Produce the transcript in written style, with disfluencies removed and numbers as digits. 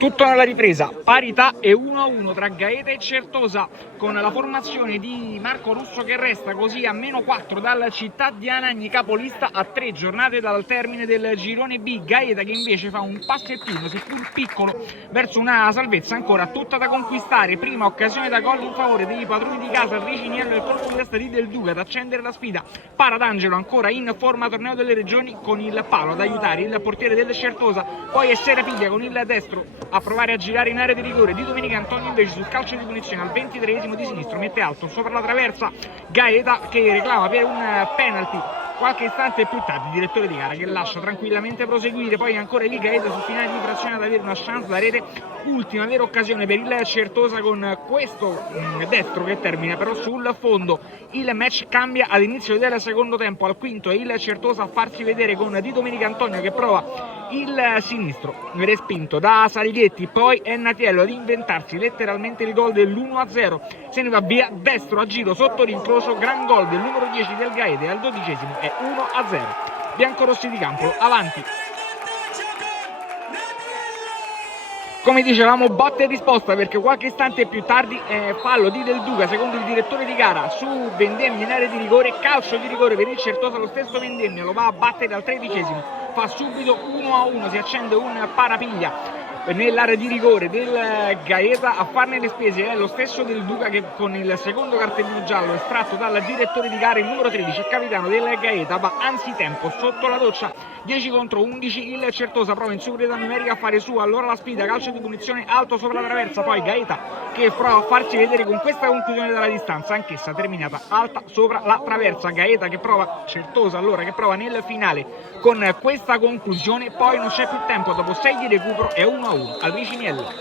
Tutto nella ripresa, parità e 1-1 tra Gaeta e Certosa, con la formazione di Marco Russo che resta così a -4 dalla Città di Anagni, capolista a 3 giornate dal termine del girone B. Gaeta che invece fa un passettino, seppur piccolo, verso una salvezza ancora tutta da conquistare. Prima occasione da gol in favore dei padroni di casa, il Riciniello e il colpo di testa di Del Duca ad accendere la sfida. Paradangelo ancora in forma torneo delle regioni con il palo ad aiutare il portiere del Certosa, poi è Serapiglia con il destro a provare a girare in area di rigore. Di Domenica Antonio invece sul calcio di punizione al 23esimo di sinistro mette alto sopra la traversa Gaeta che reclama per un penalty. Qualche istante più tardi direttore di gara che lascia tranquillamente proseguire, poi ancora lì Gaeta sul finale di frazione ad avere una chance da rete, ultima vera occasione per il Certosa con questo destro che termina però sul fondo. Il match cambia all'inizio del secondo tempo, al quinto è il Certosa a farsi vedere con Di Domenica Antonio che prova il sinistro respinto da Salighetti, poi è Natiello ad inventarsi letteralmente il gol dell'1-0, se ne va via destro a giro sotto l'incrocio, gran gol del numero 10 del Gaeta e al 12esimo è 1-0. Biancorossi di Campolo avanti. Come dicevamo, botta e risposta perché qualche istante più tardi fallo di Del Duca secondo il direttore di gara su Vendemmia in area di rigore, calcio di rigore per il Certosa, lo stesso Vendemmia lo va a battere al 13esimo, fa subito 1-1, si accende un parapiglia nell'area di rigore del Gaeta. A farne le spese è lo stesso Del Duca che con il secondo cartellino giallo estratto dal direttore di gara, il numero 13 capitano del Gaeta, va anzitempo sotto la doccia. 10 contro 11, il Certosa prova in superiorità numerica a fare su allora la sfida, calcio di punizione alto sopra la traversa, poi Gaeta che prova a farsi vedere con questa conclusione dalla distanza, anch'essa terminata alta sopra la traversa. Gaeta che prova, Certosa allora che prova nel finale con questa conclusione, poi non c'è più tempo, dopo 6 di recupero è 1-1 al Riciniello.